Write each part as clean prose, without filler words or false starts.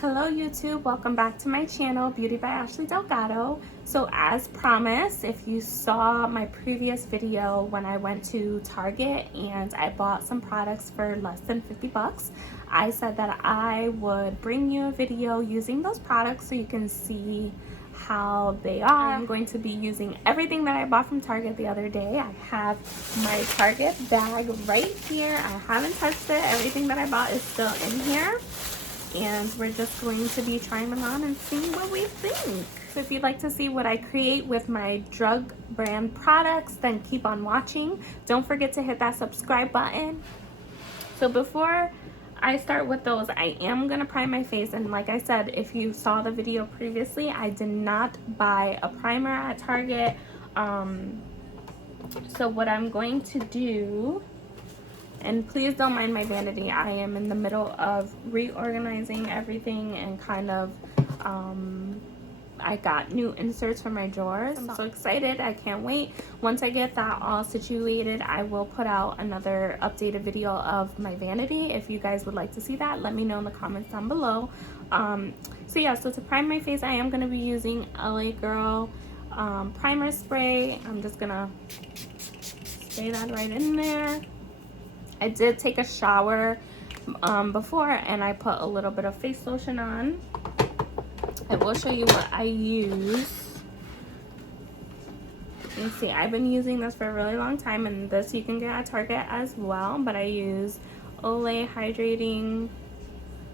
Hello YouTube, welcome back to my channel, Beauty by Ashley Delgado. So as promised, if you saw my previous video when I went to Target and I bought some products for less than 50 bucks, I said that I would bring you a video using those products so you can see how they are. I'm going to be using everything that I bought from Target the other day. I have my Target bag right here. I haven't touched it. Everything that I bought is still in here. And we're just going to be trying them on and seeing what we think. So if you'd like to see what I create with my drug brand products, then keep on watching. Don't forget to hit that subscribe button. So before I start with those, I am gonna prime my face, and like I said, if you saw the video previously, I did not buy a primer at Target. So what I'm going to do, and please don't mind my vanity, I am in the middle of reorganizing everything and kind of I got new inserts for my drawers. I'm so excited, I can't wait. Once I get that all situated, I will put out another updated video of my vanity. If you guys would like to see that, let me know in the comments down below. So yeah, so to prime my face, I am going to be using LA Girl primer spray. I'm just gonna spray that right in there. I did take a shower before, and I put a little bit of face lotion on. I will show you what I use. You see, I've been using this for a really long time, and this you can get at Target as well, but I use Olay Hydrating.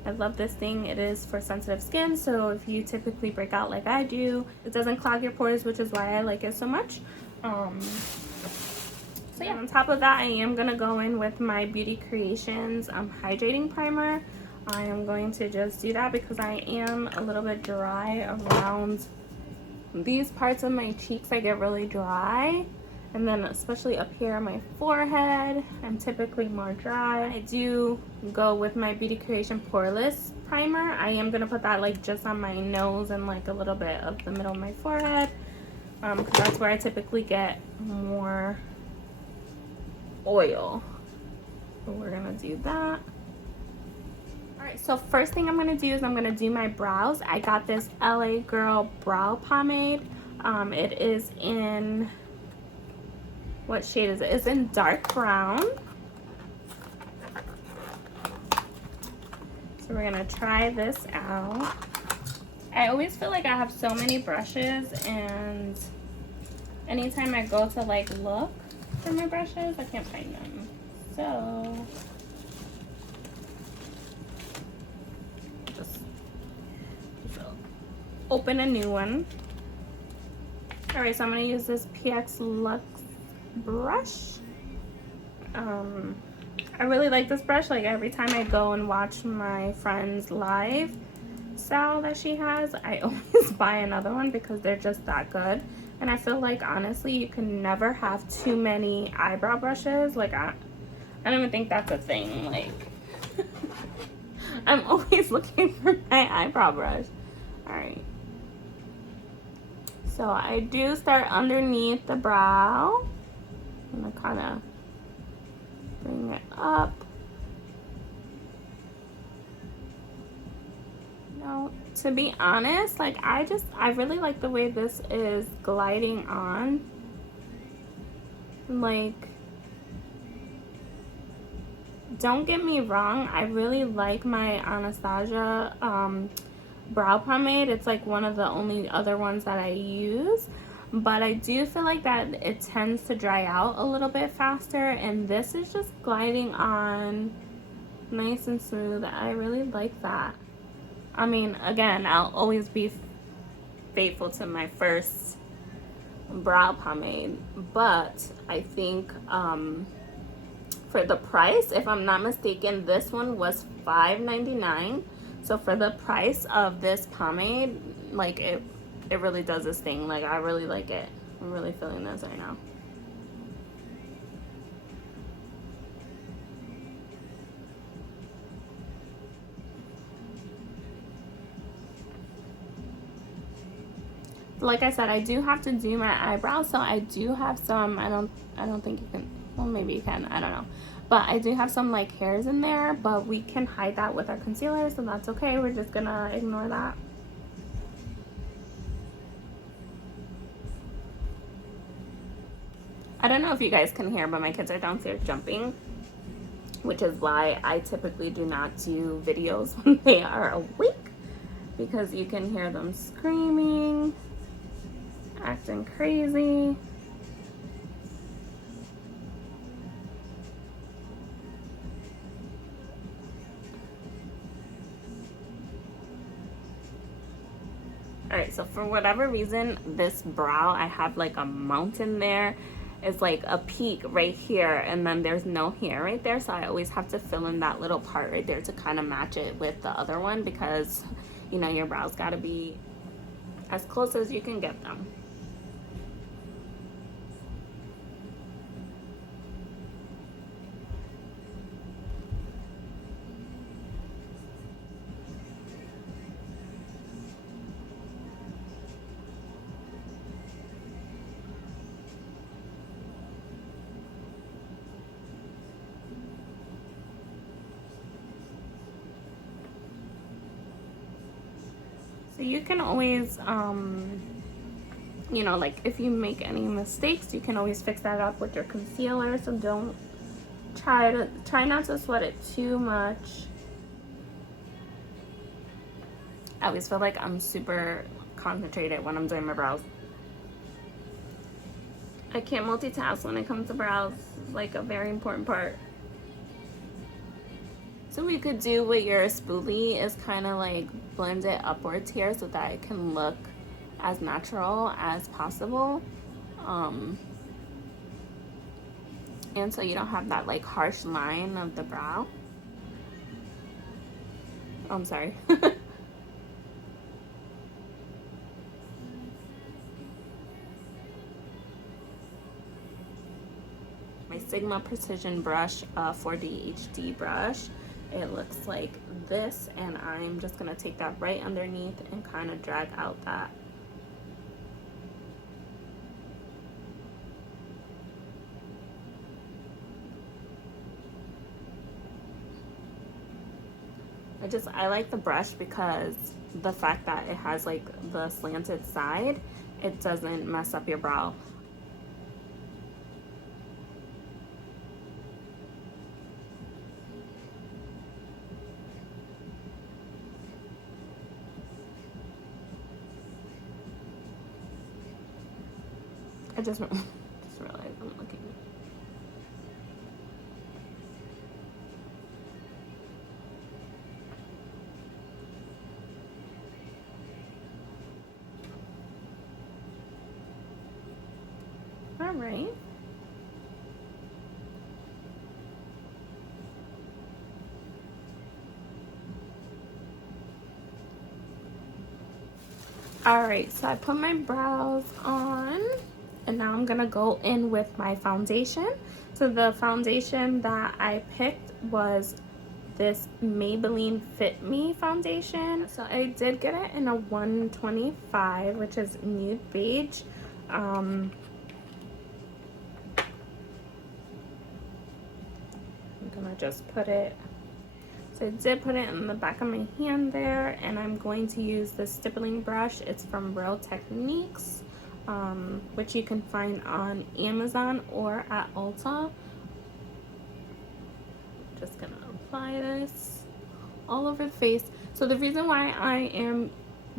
I love this thing. It is for sensitive skin, so if you typically break out like I do, it doesn't clog your pores, which is why I like it so much. So yeah, on top of that, I am going to go in with my Beauty Creations hydrating primer. I am going to just do that because I am a little bit dry around these parts of my cheeks. I get really dry, and then especially up here on my forehead, I'm typically more dry. I do go with my Beauty Creation Poreless primer. I am going to put that like just on my nose and like a little bit of the middle of my forehead, because that's where I typically get more oil. So we're gonna do that. Alright, so first thing I'm gonna do is I'm gonna do my brows. I got this LA Girl brow pomade. It is in, what shade is it? It's in dark brown. So we're gonna try this out. I always feel like I have so many brushes, and anytime I go to like look for my brushes, I can't find them. So just open a new one. Alright, so I'm going to use this PX Luxe brush. I really like this brush. Like every time I go and watch my friend's live style that she has, I always buy another one because they're just that good. And I feel like honestly you can never have too many eyebrow brushes. Like I don't even think that's a thing. Like I'm always looking for my eyebrow brush. Alright, so I do start underneath the brow. I'm gonna kind of bring it up. No, to be honest, like I really like the way this is gliding on. Like, don't get me wrong, I really like my Anastasia brow pomade. It's like one of the only other ones that I use, but I do feel like that it tends to dry out a little bit faster, and this is just gliding on nice and smooth. I really like that. I mean, again, I'll always be faithful to my first brow pomade, but I think for the price, if I'm not mistaken, this one was $5.99. So for the price of this pomade, like it really does this thing. Like I really like it. I'm really feeling this right now. Like I said, I do have to do my eyebrows, so I do have some. I don't think you can, well maybe you can, I don't know. but I do have some like hairs in there, but we can hide that with our concealer, so that's okay. We're just gonna ignore that. I don't know if you guys can hear, but my kids are downstairs jumping, which is why I typically do not do videos when they are awake, because you can hear them screaming, acting crazy. Alright, so for whatever reason, this brow, I have like a mountain there. It's like a peak right here, and then there's no hair right there, so I always have to fill in that little part right there to kind of match it with the other one, because, you know, your brows got to be as close as you can get them. So you can always, you know, like if you make any mistakes, you can always fix that up with your concealer. So don't try not to sweat it too much. I always feel like I'm super concentrated when I'm doing my brows. I can't multitask when it comes to brows. It's like a very important part. So what you could do with your spoolie is kind of like blend it upwards here so that it can look as natural as possible. And so you don't have that like harsh line of the brow. Oh, I'm sorry. My Sigma Precision brush, 4D HD brush. It looks like this, and I'm just gonna take that right underneath and kind of drag out that. I like the brush because the fact that it has like the slanted side, it doesn't mess up your brow. I just realized I'm looking. All right. All right, so I put my brows on, and now I'm gonna go in with my foundation. So the foundation that I picked was this Maybelline Fit Me foundation. So I did get it in a 125, which is nude beige. I'm gonna just put it, so I did put it in the back of my hand there, and I'm going to use this stippling brush. It's from Real Techniques, which you can find on Amazon or at Ulta. Just gonna apply this all over the face. So the reason why I am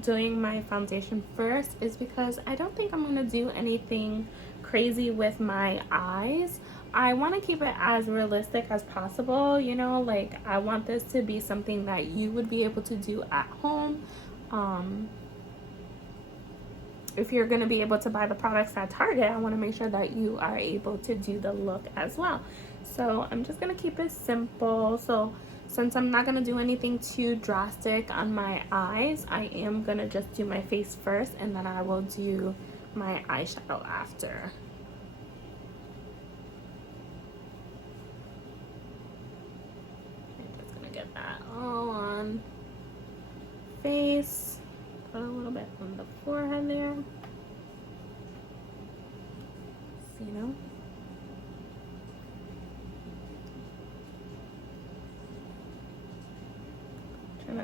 doing my foundation first is because I don't think I'm gonna do anything crazy with my eyes. I want to keep it as realistic as possible, you know, like I want this to be something that you would be able to do at home. If you're going to be able to buy the products at Target, I want to make sure that you are able to do the look as well. So I'm just going to keep it simple. So since I'm not going to do anything too drastic on my eyes, I am going to just do my face first, and then I will do my eyeshadow after. I'm just going to get that all on face. Put a little bit on the forehead there. You know,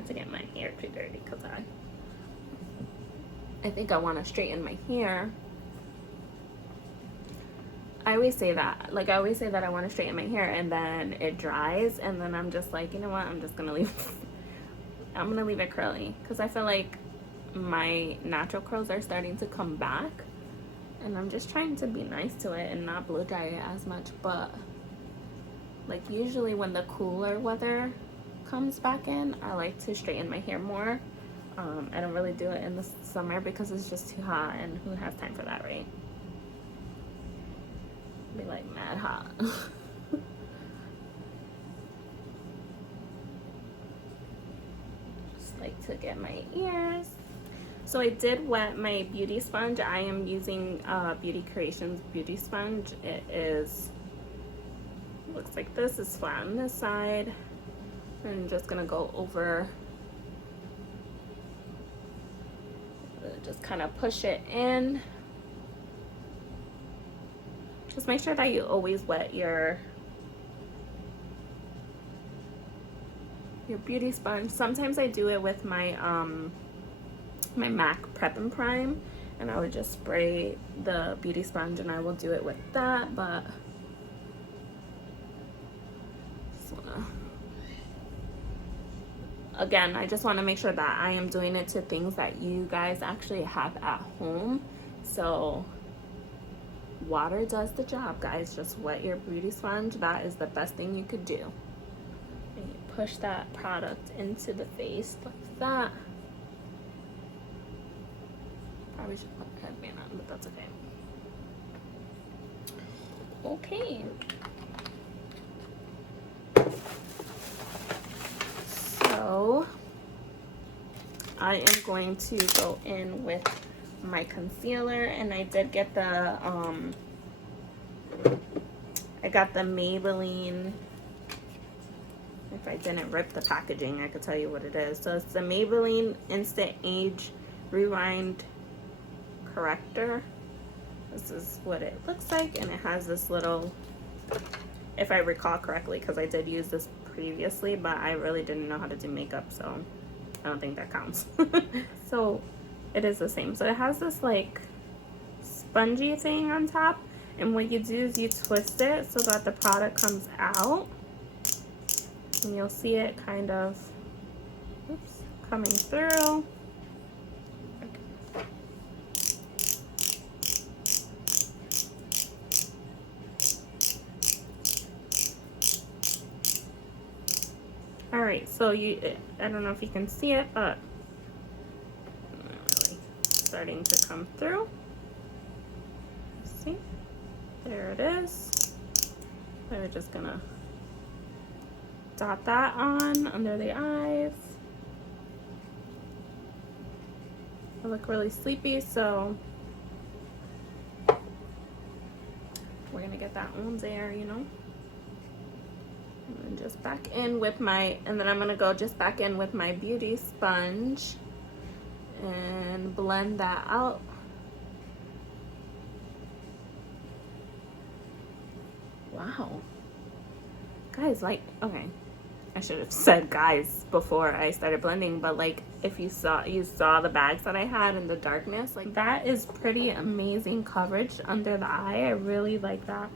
not to get my hair too dirty because I think I want to straighten my hair. I always say that. Like, I always say that I want to straighten my hair, and then it dries, and then I'm just like, you know what? I'm just going to leave. I'm going to leave it curly because I feel like my natural curls are starting to come back, and I'm just trying to be nice to it and not blow dry it as much. But like, usually when the cooler weather comes back in, I like to straighten my hair more. I don't really do it in the summer because it's just too hot, and who has time for that, right? Be like mad hot. Just like to get my ears. So I did wet my beauty sponge. I am using Beauty Creations beauty sponge. It is, looks like this. Is flat on this side. I'm just gonna go over, just kind of push it in. Just make sure that you always wet your beauty sponge. Sometimes I do it with my my MAC Prep and Prime, and I would just spray the beauty sponge, and I will do it with that. But again, I just want to make sure that I am doing it to things that you guys actually have at home. So water does the job, guys. Just wet your beauty sponge. That is the best thing you could do. And you push that product into the face like that. Probably should put a headband on, but that's okay. Okay. So I am going to go in with my concealer, and I did get the I got the Maybelline. If I didn't rip the packaging, I could tell you what it is. So it's the Maybelline Instant Age Rewind Corrector. This is what it looks like, and it has this little, if I recall correctly, because I did use this previously, but I really didn't know how to do makeup, so I don't think that counts. So it is the same. So it has this like spongy thing on top, and what you do is you twist it so that the product comes out, and you'll see it kind of, oops, coming through. All right, so I don't know if you can see it, but really starting to come through. See, there it is. We're just gonna dot that on under the eyes. I look really sleepy, so we're gonna get that on there, you know. And just back in with my, and then I'm gonna go just back in with my beauty sponge and blend that out. Wow, guys, like, okay, I should have said guys before I started blending, but like, if you saw the bags that I had in the darkness, like, that is pretty amazing coverage under the eye. I really like that.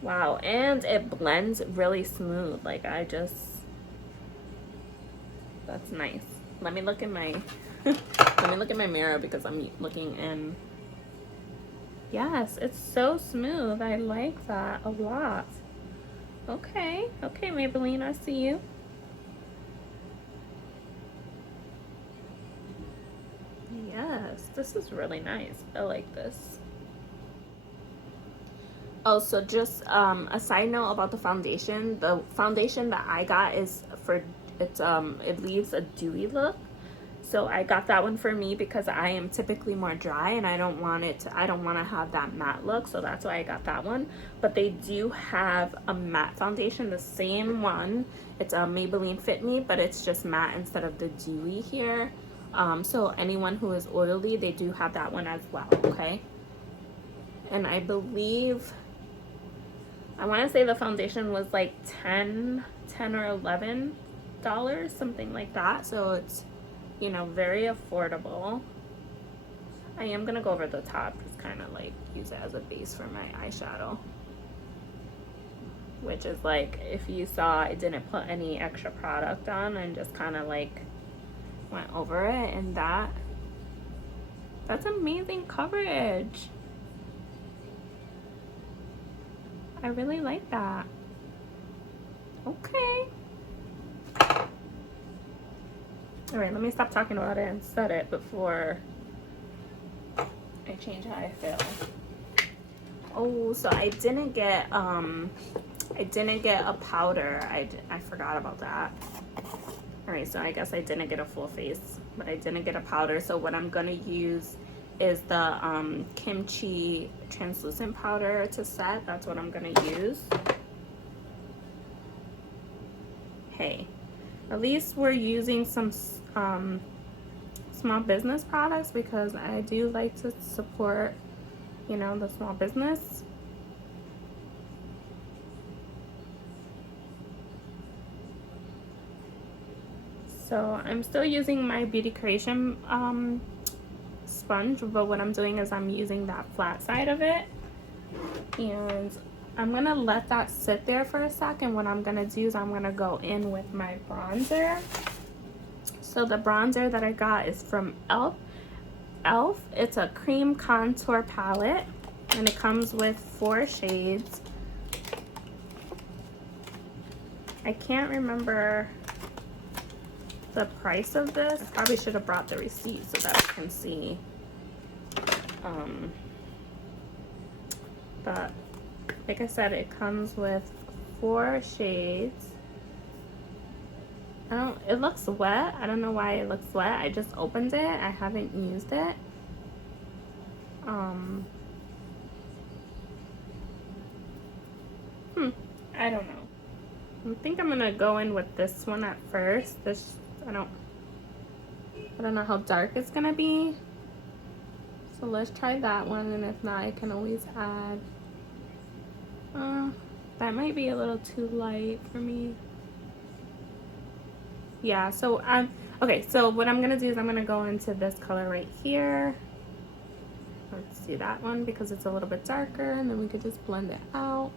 Wow, and it blends really smooth. Like, that's nice. Let me look in my let me look in my mirror because I'm looking in. Yes, it's so smooth. I like that a lot. Okay, Maybelline, I see you. Yes, this is really nice. I like this. Oh, so just a side note about the foundation. The foundation that I got is for, it leaves a dewy look. So I got that one for me because I am typically more dry, and I don't want to have that matte look. So that's why I got that one. But they do have a matte foundation, the same one. It's a Maybelline Fit Me, but it's just matte instead of the dewy here. So anyone who is oily, they do have that one as well, okay? And I believe I want to say the foundation was like 10 or $11, something like that. So it's, you know, very affordable. I am gonna go over the top, just kind of like use it as a base for my eyeshadow, which is like, if you saw, I didn't put any extra product on and just kind of like went over it, and that's amazing coverage. I really like that. Okay. All right, let me stop talking about it and set it before I change how I feel. Oh, so I didn't get a powder. I forgot about that. All right, so I guess I didn't get a full face, but I didn't get a powder. So what I'm gonna use is the kimchi translucent powder to set. That's what I'm gonna use. Hey, at least we're using some small business products, because I do like to support, you know, the small business. So I'm still using my Beauty Creation sponge, but what I'm doing is I'm using that flat side of it, and I'm gonna let that sit there for a second. What I'm gonna do is I'm gonna go in with my bronzer. So the bronzer that I got is from Elf. It's a cream contour palette, and it comes with 4 shades. I can't remember the price of this. I probably should have brought the receipt so that I can see. But like I said, it comes with 4 shades. It looks wet. I don't know why it looks wet. I just opened it. I haven't used it. I don't know. I think I'm gonna go in with this one at first. I don't know how dark it's gonna be. So let's try that one, and if not, I can always add. That might be a little too light for me. Yeah, so okay, so what I'm gonna do is I'm gonna go into this color right here. Let's do that one because it's a little bit darker, and then we could just blend it out.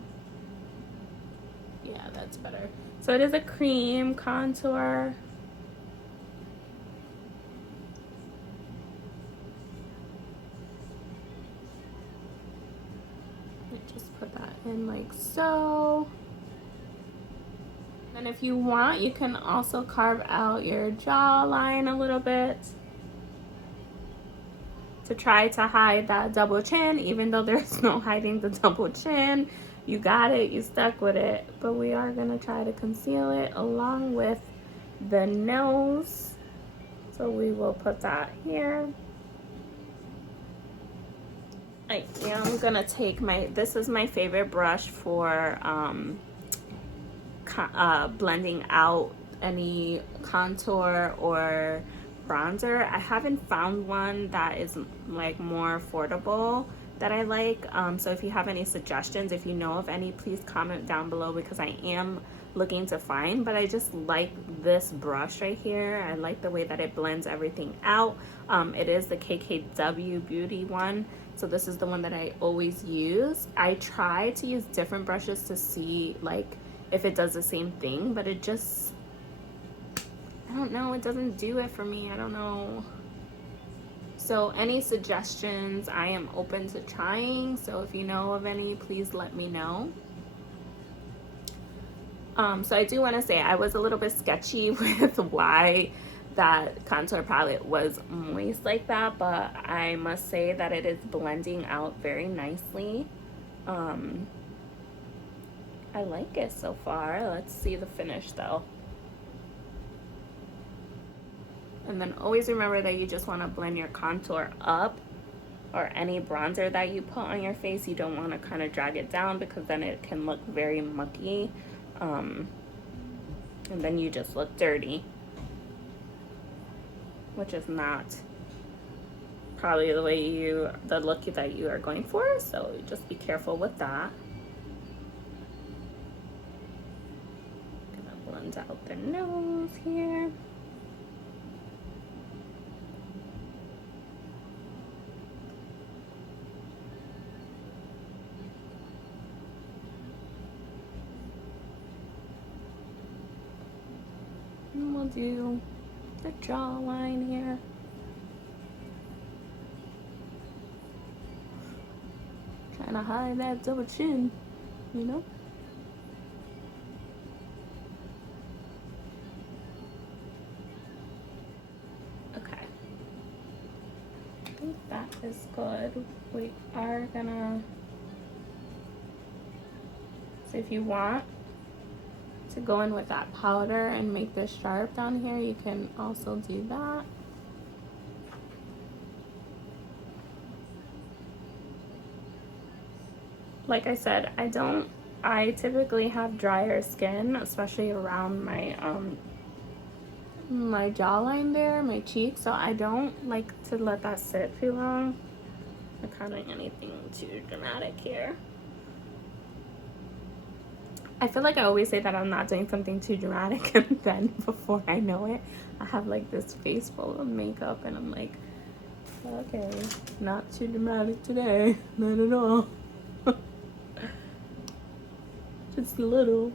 Yeah, that's better. So it is a cream contour. Just put that in like so. And if you want, you can also carve out your jawline a little bit to try to hide that double chin, even though there's no hiding the double chin. You got it, you stuck with it. But we are gonna try to conceal it along with the nose. So we will put that here. I am gonna take this is my favorite brush for blending out any contour or bronzer. I haven't found one that is like more affordable that I like. So if you have any suggestions, if you know of any, please comment down below, because I am looking to find. But I just like this brush right here. I like the way that it blends everything out. It is the KKW Beauty one. So this is the one that I always use. I try to use different brushes to see like if it does the same thing, but it just, I don't know, it doesn't do it for me. I don't know. So any suggestions, I am open to trying. So if you know of any, please let me know. So I do want to say I was a little bit sketchy with why that contour palette was moist like that, but I must say that it is blending out very nicely. I like it so far. Let's see the finish though. And then always remember that you just want to blend your contour up, or any bronzer that you put on your face. You don't want to kind of drag it down, because then it can look very mucky. And then you just look dirty, which is not probably the look that you are going for. So just be careful with that. blend out the nose here. And we'll do the jawline here. Trying to hide that double chin, you know? Okay. I think that is good. We are gonna, so if you want to go in with that powder and make this sharp down here, you can also do that. Like I said, I typically have drier skin, especially around my my jawline there, my cheeks, so I don't like to let that sit too long. I'm not doing anything too dramatic here. I feel like I always say that I'm not doing something too dramatic, and then before I know it, I have like this face full of makeup and I'm like, okay, not too dramatic today, not at all. Just a little.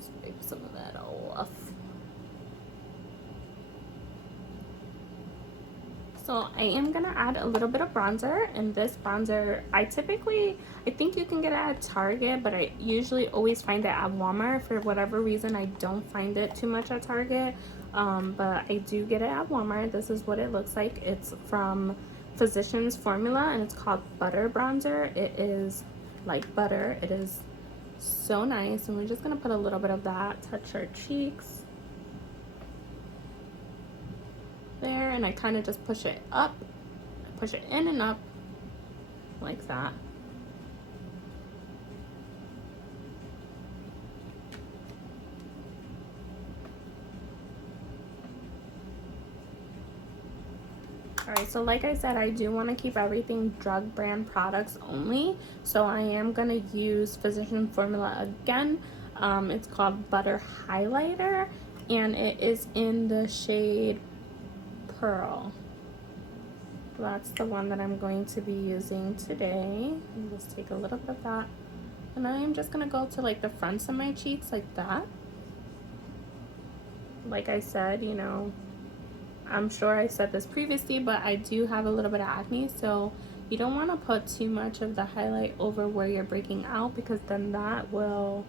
Scrape some of that off. So I am gonna add a little bit of bronzer, and this bronzer I think you can get it at Target, but I usually always find it at Walmart. For whatever reason, I don't find it too much at Target, but I do get it at Walmart. This is what it looks like. It's from Physicians Formula and it's called Butter Bronzer. It is like butter. It is so nice, and we're just gonna put a little bit of that, touch our cheeks there, and I kind of just push it up, push it in and up like that. Alright, so like I said, I do want to keep everything drug brand products only, so I am going to use Physician Formula again. It's called Butter Highlighter, and it is in the shade Pearl. That's the one that I'm going to be using today. And just take a little bit of that, and I'm just gonna go to like the fronts of my cheeks like that. Like I said, you know, I'm sure I said this previously, but I do have a little bit of acne, so you don't want to put too much of the highlight over where you're breaking out, because then that will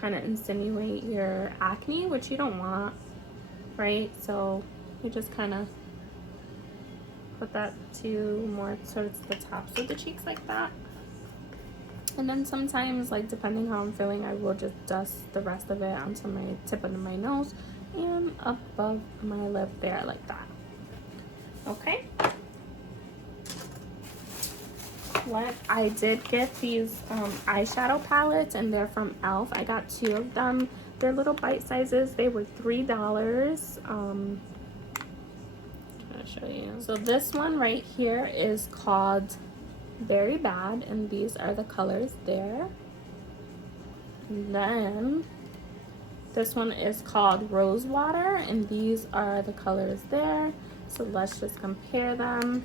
kind of insinuate your acne, which you don't want, right? So you just kind of put that to more towards the tops of the cheeks like that. And then sometimes, like depending how I'm feeling, I will just dust the rest of it onto my tip of my nose and above my lip there like that. Okay. What I did get these eyeshadow palettes, and they're from e.l.f. I got 2 of them. They're little bite sizes. They were $3. I'll show you. So this one right here is called Very Bad, and these are the colors there. And then this one is called Rose Water, and these are the colors there. So let's just compare them.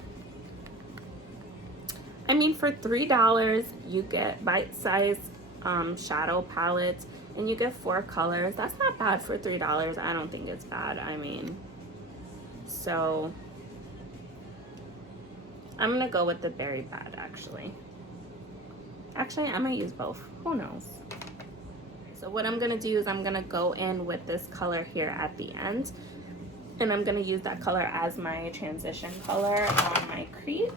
I mean, for $3 you get bite-sized shadow palettes, and you get 4 colors. That's not bad for $3. I don't think it's bad. I mean, so I'm gonna go with the Very Bad actually. Actually, I might use both. Who knows? So what I'm gonna do is I'm gonna go in with this color here at the end, and I'm gonna use that color as my transition color on my crease.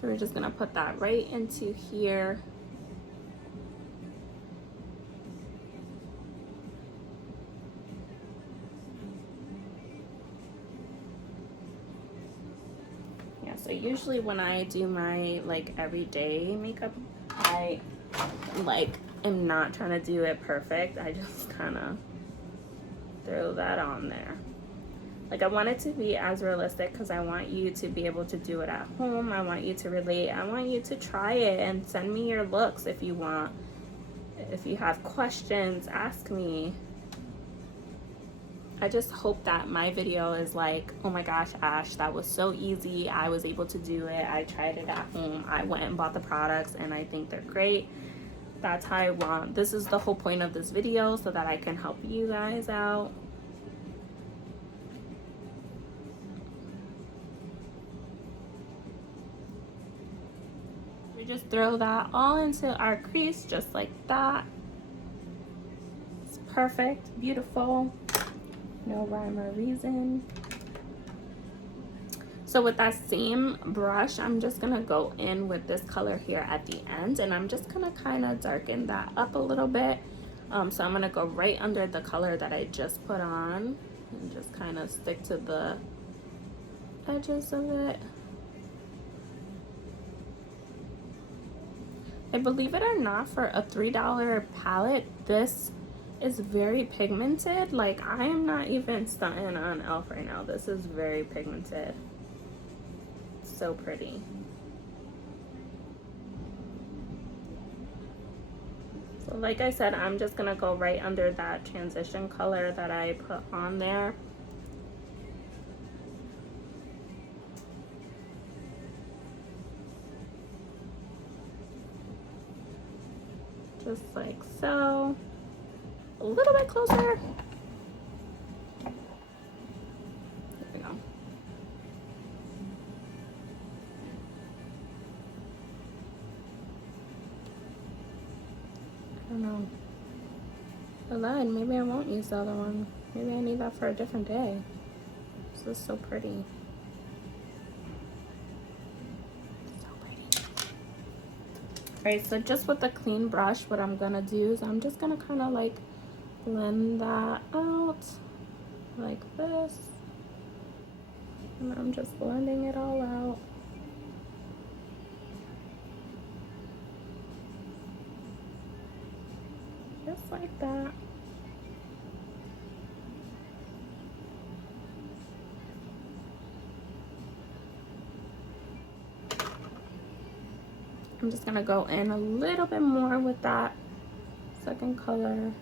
So we're just gonna put that right into here. Yeah, so usually when I do my like everyday makeup, I like am not trying to do it perfect. I just kind of throw that on there. Like, I want it to be as realistic because I want you to be able to do it at home. I want you to relate. I want you to try it and send me your looks if you want. If you have questions, ask me. I just hope that my video is like, oh my gosh, Ash, that was so easy. I was able to do it. I tried it at home. I went and bought the products and I think they're great. That's how I want. This is the whole point of this video, so that I can help you guys out. We just throw that all into our crease just like that. It's perfect, beautiful, no rhyme or reason. So with that same brush, I'm just gonna go in with this color here at the end, and I'm just gonna kind of darken that up a little bit. So I'm gonna go right under the color that I just put on and just kind of stick to the edges of it. And believe it or not, for a $3 palette, this is very pigmented. Like, I am not even stunting on e.l.f. right now. This is very pigmented. So pretty. So like I said, I'm just gonna go right under that transition color that I put on there. Just like so. A little bit closer. There we go. I don't know. I lied. Maybe I won't use the other one. Maybe I need that for a different day. This is so pretty. Alright, so just with a clean brush, what I'm gonna do is I'm just gonna kind of like blend that out like this. And I'm just blending it all out. Just like that. I'm just gonna go in a little bit more with that second color.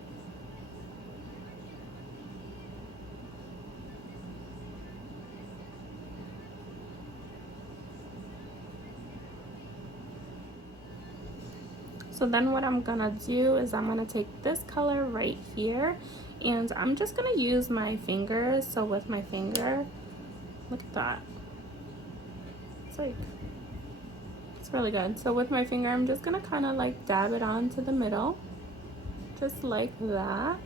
So then what I'm gonna do is I'm gonna take this color right here and I'm just gonna use my fingers. So with my finger, look at that. It's really good. So with my finger, I'm just gonna kind of like dab it onto the middle, just like that.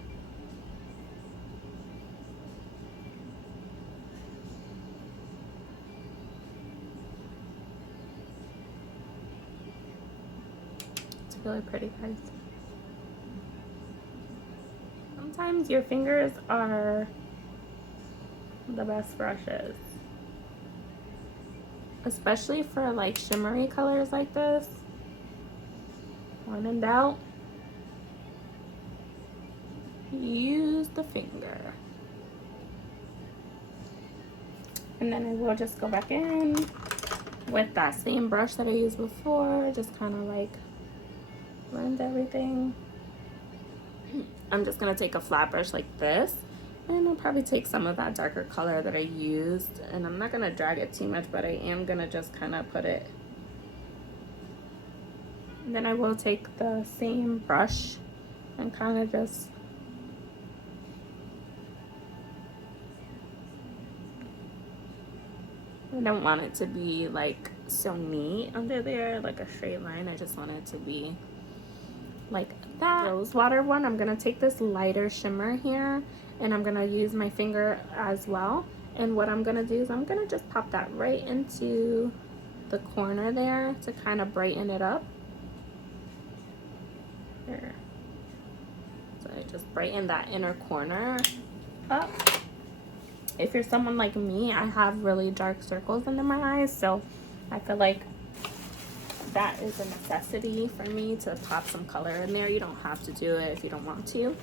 It's really pretty, guys. Sometimes your fingers are the best brushes, especially for like shimmery colors like this. When in doubt, use the finger. And then I will just go back in with that same brush that I used before, just kind of like blend everything. I'm just gonna take a flat brush like this, and I'll probably take some of that darker color that I used, and I'm not gonna drag it too much, but I am gonna just kind of put it. And then I will take the same brush and kind of just I don't want it to be like so neat under there, like a straight line. I just want it to be like that. Rose water one, I'm gonna take this lighter shimmer here and I'm gonna use my finger as well. And what I'm gonna do is I'm gonna just pop that right into the corner there to kind of brighten it up. There. So I just brighten that inner corner up. If you're someone like me, I have really dark circles under my eyes, so I feel like that is a necessity for me to pop some color in there. You don't have to do it if you don't want to.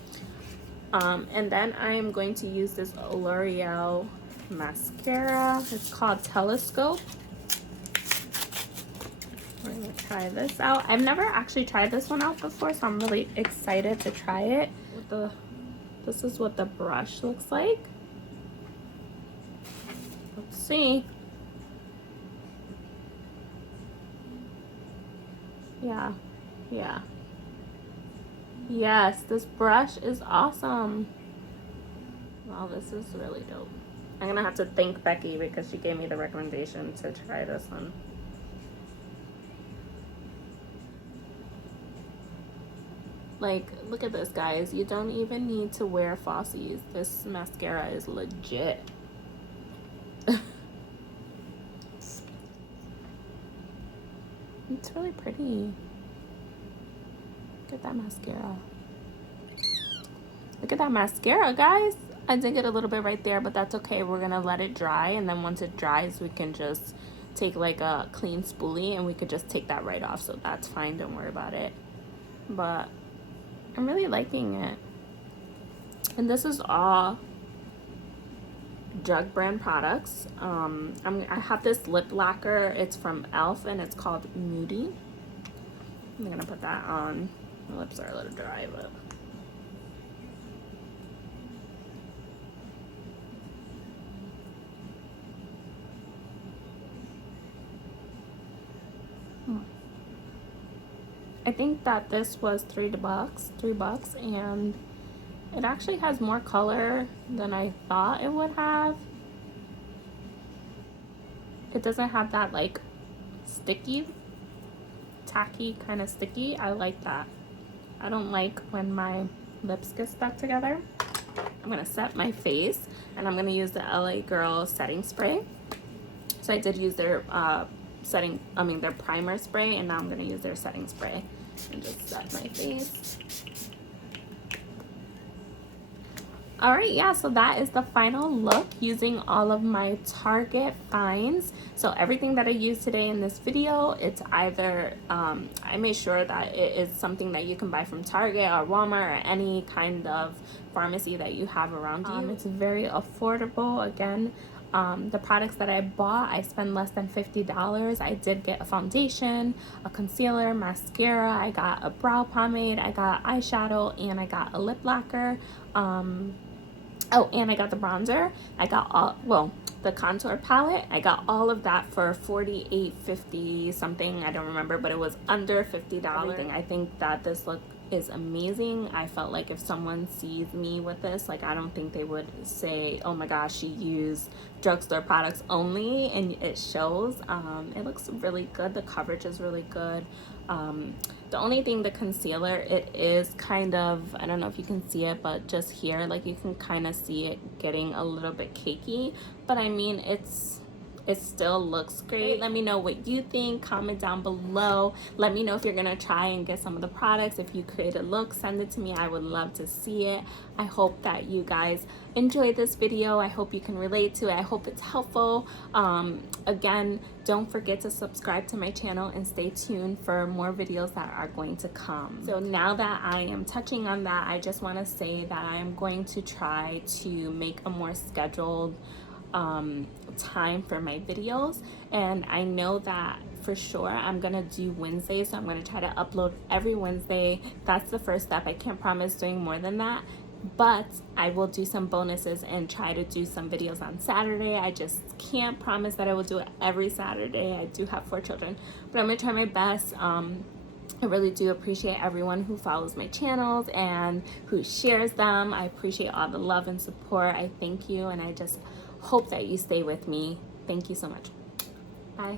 And then I am going to use this L'Oreal mascara. It's called Telescope. We're gonna try this out. I've never actually tried this one out before, so I'm really excited to try it. This is what the brush looks like. Let's see. Yeah. Yes, this brush is awesome. Wow, this is really dope. I'm gonna have to thank Becky because she gave me the recommendation to try this one. Like, look at this, guys. You don't even need to wear falsies. This mascara is legit. It's really pretty. Look at that mascara. Look at that mascara, guys. I did get a little bit right there, but that's okay. We're gonna let it dry, and then once it dries, we can just take like a clean spoolie and we could just take that right off. So that's fine, don't worry about it. But I'm really liking it. And this is all Jug brand products. I have this lip lacquer. It's from e.l.f. and it's called Moody. I'm gonna put that on. My lips are a little dry, but I think that this was $3, and it actually has more color than I thought it would have. It doesn't have that like sticky, tacky kind of sticky. I like that. I don't like when my lips get stuck together. I'm gonna set my face, and I'm gonna use the LA Girl setting spray. So I did use their their primer spray, and now I'm gonna use their setting spray and just set my face. All right, yeah, so that is the final look using all of my Target finds. So everything that I used today in this video, it's either, I made sure that it is something that you can buy from Target or Walmart or any kind of pharmacy that you have around you. It's very affordable. Again, the products that I bought, I spent less than $50. I did get a foundation, a concealer, mascara, I got a brow pomade, I got eyeshadow, and I got a lip lacquer. Oh, and I got the bronzer. I got all, well, the contour palette. I got all of that for $48.50 something. I don't remember, but it was under $50. I think that this look is amazing. I felt like if someone sees me with this, like, I don't think they would say, oh my gosh, she used drugstore products only, and it shows. It looks really good. The coverage is really good. The only thing, the concealer, it is kind of, I don't know if you can see it, but just here, like, you can kind of see it getting a little bit cakey, but I mean, it still looks great. Let me know what you think. Comment down below. Let me know if you're gonna try and get some of the products. If you create a look, send it to me. I would love to see it. I hope that you guys enjoyed this video. I hope you can relate to it. I hope it's helpful. Again, don't forget to subscribe to my channel and stay tuned for more videos that are going to come. So now that I am touching on that, I just want to say that I am going to try to make a more scheduled time for my videos, and I know that for sure I'm gonna do Wednesday, so I'm gonna try to upload every Wednesday. That's the first step. I can't promise doing more than that, but I will do some bonuses and try to do some videos on Saturday. I just can't promise that I will do it every Saturday. I do have 4 children, but I'm gonna try my best. I really do appreciate everyone who follows my channels and who shares them. I appreciate all the love and support. I thank you, and I just hope that you stay with me. Thank you so much. Bye.